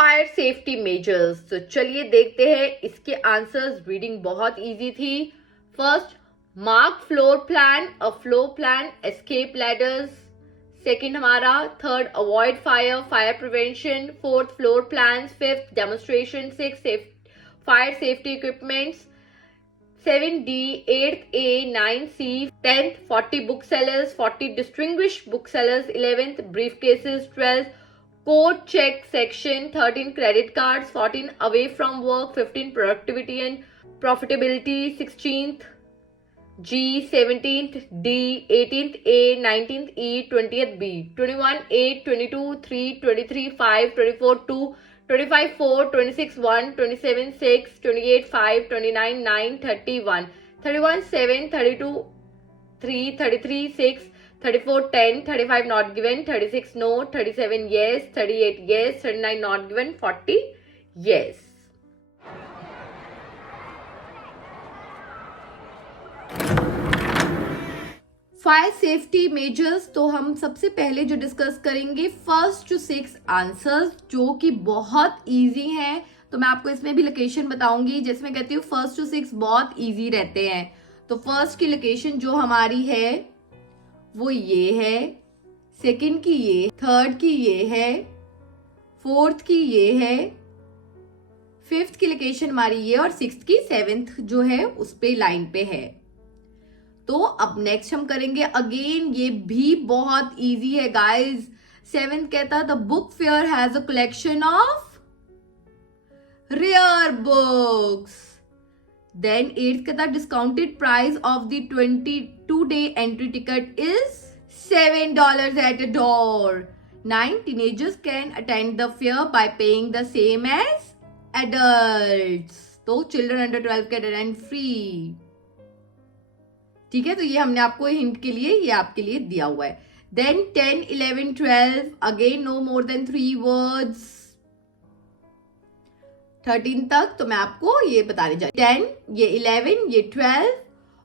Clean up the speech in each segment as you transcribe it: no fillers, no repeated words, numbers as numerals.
Fire safety measures. तो चलिए देखते हैं इसके आंसर्स। रीडिंग बहुत इजी थी। First, mark floor plan, a flow plan, escape ladders. Second हमारा, third avoid fire, fire prevention. Fourth floor plan. Fifth demonstration. Six fire safety equipments. 7D, 8th A, 9C, 10th 40 booksellers, 40 distinguished booksellers, 11th briefcases, 12th code check section, 13 credit cards, 14 away from work, 15 productivity and profitability, 16th G, 17th D, 18th A, 19th E, 20th B, 21 8, 22 3, 23 5, 24 2, 25 4, 26 1, 27 6, 28 5, 29 9, 31, 31 7, 32 3, 33 6, 34 10, 35 not given, 36 no, 37 yes, 38 yes, 39 not given, 40 yes. Fire safety measures. तो हम सबसे पहले जो discuss करेंगे first to 6 answers, जो कि बहुत easy हैं। तो मैं आपको इसमें भी लोकेशन बताऊंगी। जैसे मैं कहती हूँ फर्स्ट टू 6 बहुत इजी रहते हैं। तो फर्स्ट की लोकेशन जो हमारी है वो ये है, सेकंड की ये, थर्ड की ये है, फोर्थ की ये है, फिफ्थ की लोकेशन हमारी ये, और सिक्स्थ की, सेवेंथ जो है उस पे लाइन पे है। तो अब नेक्स्ट हम करेंगे अगेन, ये भी बहुत इजी है गाइस। सेवेंथ कहता the book fair has a collection of rare books. Then eighth कहता discounted price of the 22-day entry ticket is $7 at a door. 9 teenagers can attend the fair by paying the same as adults. तो children under 12 can attend free. ठीक है, तो ये हमने आपको hint के लिए, ये आपके लिए दिया हुआ है। Then 10, 11, 12 again no more than 3 words. 13 तक तो मैं आपको ये बताने जा रही हूँ। 10, ये 11, ये 12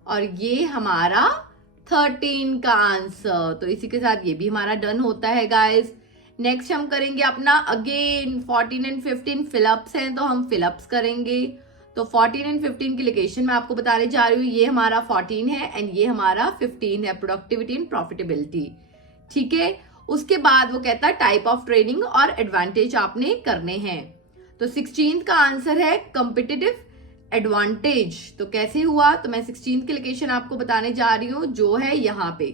और ये हमारा 13 का आंसर। तो इसी के साथ ये भी हमारा डन होता है गाइस। नेक्स्ट हम करेंगे अपना अगेन 14 एंड 15 फिलअप्स हैं, तो हम फिलअप्स करेंगे। तो 14 एंड 15 की लोकेशन मैं आपको बताने जा रही हूँ। ये हमारा 14 है एंड ये हमारा 15 है, प्रोडक्टिविटी एंड प्रॉफिटेबिलिटी। ठीक है, उसके बाद वो कहता है टाइप ऑफ ट्रेनिंग और एडवांटेज आपने करने हैं। तो 16 का आंसर है कॉम्पिटिटिव एडवांटेज। तो कैसे हुआ, तो मैं 16 की लोकेशन आपको बताने जा रही हूँ, जो है यहाँ पे।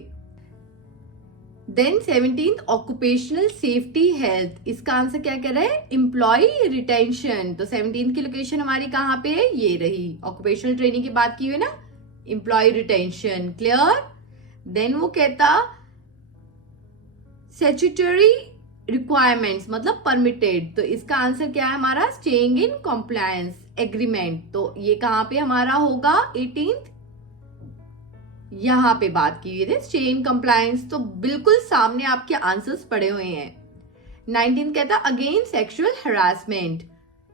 Then 17th occupational safety health, इसका आंसर क्या कह रहा है, एम्प्लॉय रिटेंशन। तो 17th की लोकेशन हमारी कहाँ पे है, ये रही। ऑक्यूपेशनल ट्रेनिंग की बात की हुई ना, एम्प्लॉय रिटेंशन। क्लियर। देन वो कहता स्टैट्यूटरी रिक्वायरमेंट्स मतलब परमिटेड। तो इसका आंसर क्या है हमारा, स्टेइंग इन कॉम्प्लायंस एग्रीमेंट। तो ये कहाँ पे हमारा होगा, 18th यहां पे बात की हुई है स्टे इन कंप्लायंस। तो बिल्कुल सामने आपके आंसर्स पड़े हुए हैं। 19 कहता again sexual harassment,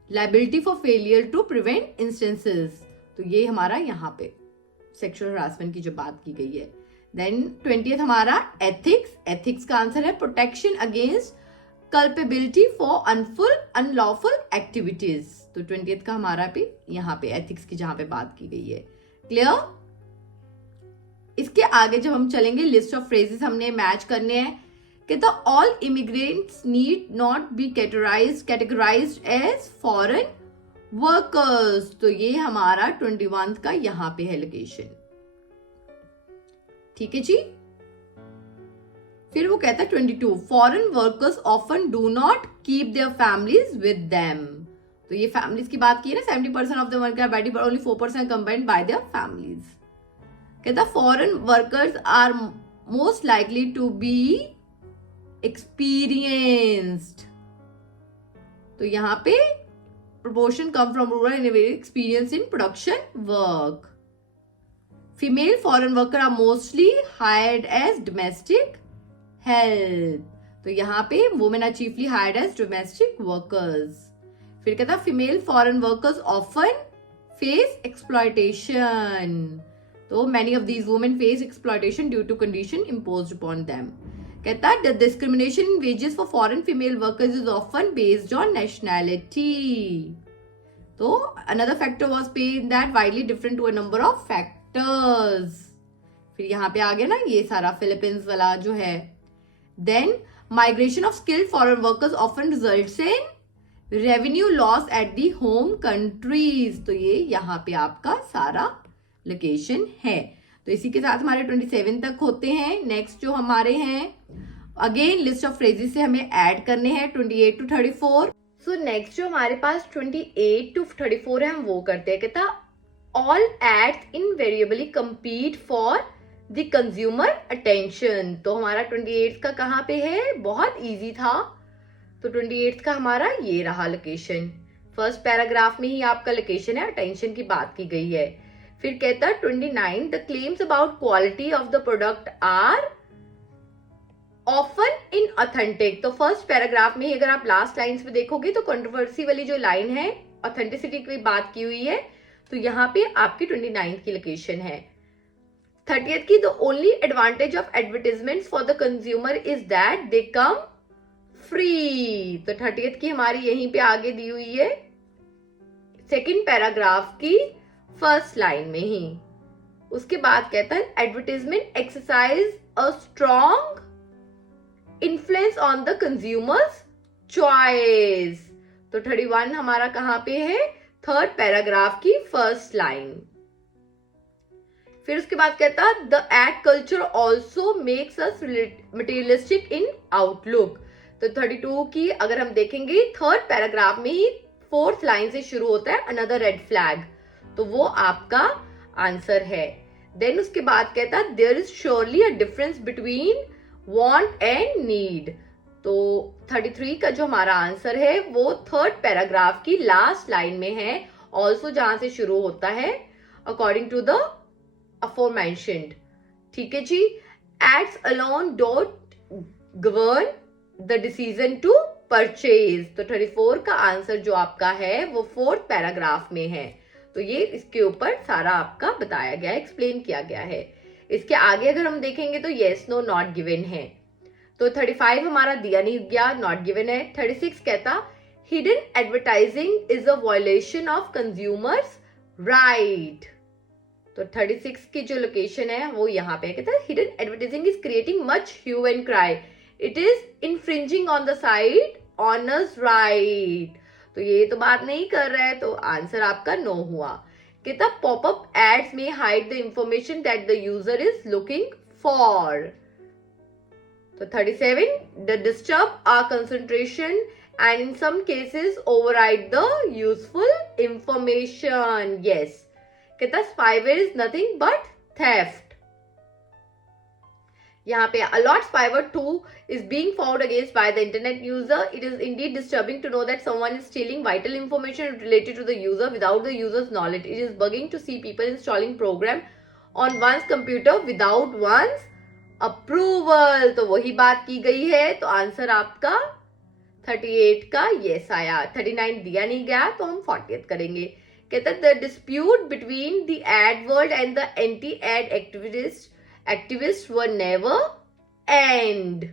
liability for failure to prevent instances. तो ये हमारा यहाँ पे सेक्सुअल हरासमेंट की जो बात की गई है। देन 20th हमारा एथिक्स। एथिक्स का आंसर है protection against culpability for unlawful activities. तो 20th का हमारा पे यहाँ पे एथिक्स की जहां पे बात की गई है। क्लियर। इसके आगे जब हम चलेंगे, लिस्ट ऑफ फ्रेजेस हमने मैच करने हैं। कहता all immigrants need not be categorized as foreign workers. तो ये हमारा 21 का यहाँ पे है लोकेशन। ठीक है जी। फिर वो कहता है 22 foreign workers often do not keep their families with them. तो ये फैमिलीज की बात की है ना, 70% of the worker are baddie but only 4% combined by their families. कहता foreign workers are most likely to be experienced. तो यहां पे proportion come from rural and very experienced in production work. Female foreign worker are mostly hired as domestic help. तो यहाँ पे women are chiefly hired as domestic workers. फिर कहता female foreign workers often face exploitation. तो many of these women face exploitation due to condition imposed upon them. कहता है the discrimination in wages for foreign female workers is often based on nationality. तो another factor was pay in that widely different to a number of factors. फिर यहाँ पे आ गया ना ये सारा फिलीपींस वाला जो है. Then migration of skilled foreign workers often results in revenue loss at the home countries. तो ये यहाँ पे आपका सारा लोकेशन है. तो इसी के साथ हमारे 27 तक होते हैं. नेक्स्ट जो हमारे हैं अगेन लिस्ट ऑफ फ्रेजेस से हमें ऐड करने हैं 28 to 34. सो नेक्स्ट जो हमारे पास 28 to 34 है हम वो करते हैं. कहता all ads invariably compete for the consumer attention. तो हमारा 28 का कहाँ पे है, बहुत इजी था. तो 28 का हमारा ये रहा लोकेशन. फर्स्ट पैराग्राफ में ही आपका लोकेशन है, अटेंशन की बात की गई है. फिर कहता है 29 the claims about quality of the product are often in authentic. तो फर्स्ट पैराग्राफ में ही अगर आप लास्ट लाइन्स में देखोगे तो कंट्रोवर्सी वाली जो लाइन है ऑथेंटिसिटी की बात की हुई है. तो यहाँ पे आपकी 29 की लोकेशन है. 30th की the only advantage of advertisements for the consumer is that they come free. तो 30th की हमारी यहीं पे आगे दी हुई है सेकेंड पैराग्राफ की फर्स्ट लाइन में ही. उसके बाद कहता है advertisement exercise a strong influence on the consumers choice. तो 31 हमारा कहां पे है, थर्ड पैराग्राफ की फर्स्ट लाइन. फिर उसके बाद कहता है the ad culture also makes us materialistic in outlook. तो 32 की अगर हम देखेंगे थर्ड पैराग्राफ में ही फोर्थ लाइन से शुरू होता है अनदर रेड फ्लैग. तो वो आपका आंसर है. देन उसके बाद कहता है there is surely a difference between want and need. तो 33 का जो हमारा आंसर है वो थर्ड पैराग्राफ की लास्ट लाइन में है, ऑल्सो जहां से शुरू होता है अकॉर्डिंग टू द अफोरमेंशन्ड. ठीक है जी. Acts alone don't govern the decision to purchase. तो 34 का आंसर जो आपका है वो फोर्थ पैराग्राफ में है. तो ये इसके ऊपर सारा आपका बताया गया है, एक्सप्लेन किया गया है. इसके आगे अगर हम देखेंगे तो येस नो नॉट गिवन है. तो 35 हमारा दिया नहीं गया, नॉट गिवन है. 36 कहता hidden advertising is a violation of consumers right. तो 36 की जो लोकेशन है वो यहाँ पे कहता है hidden advertising is creating much hue and cry. It is infringing on the side owners right. तो ये तो बात नहीं कर रहा है, तो आंसर आपका नो हुआ. कहता popup ads may hide the information that the user is looking for. तो 37 they disturb our concentration and in some cases override the useful information. Yes. कहता spyware is nothing but theft. यहाँ पे अलॉट spyware 2 is being fought against by the internet user. It is indeed disturbing to know that someone is stealing vital information related to the user without the user's knowledge. It is bugging to see people installing program on one's computer without one's approval. तो वही बात की गई है. तो answer आपका 38 का yes आया. 39 दिया नहीं गया तो हम 40th करेंगे. कहता the dispute between the ad world and the anti-ad activists were never end.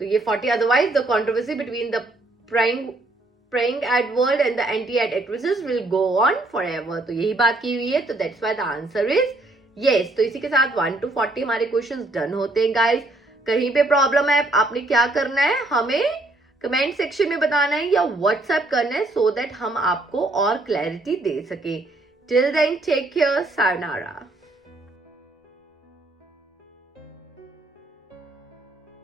तो ये 40. otherwise the controversy between the praying ad world and the anti-ad activists will go on forever. तो यही बात की हुई है. तो that's why the answer is yes. तो इसी के साथ 1 to 40 हमारे क्वेश्चंस डन होते हैं गाइस. कहीं पे प्रॉब्लम है आपने क्या करना है, हमें कमेंट सेक्शन में बताना है या व्हाट्सएप करना है सो दैट हम आपको और क्लैरिटी दे सके. Till then take care. Sayonara.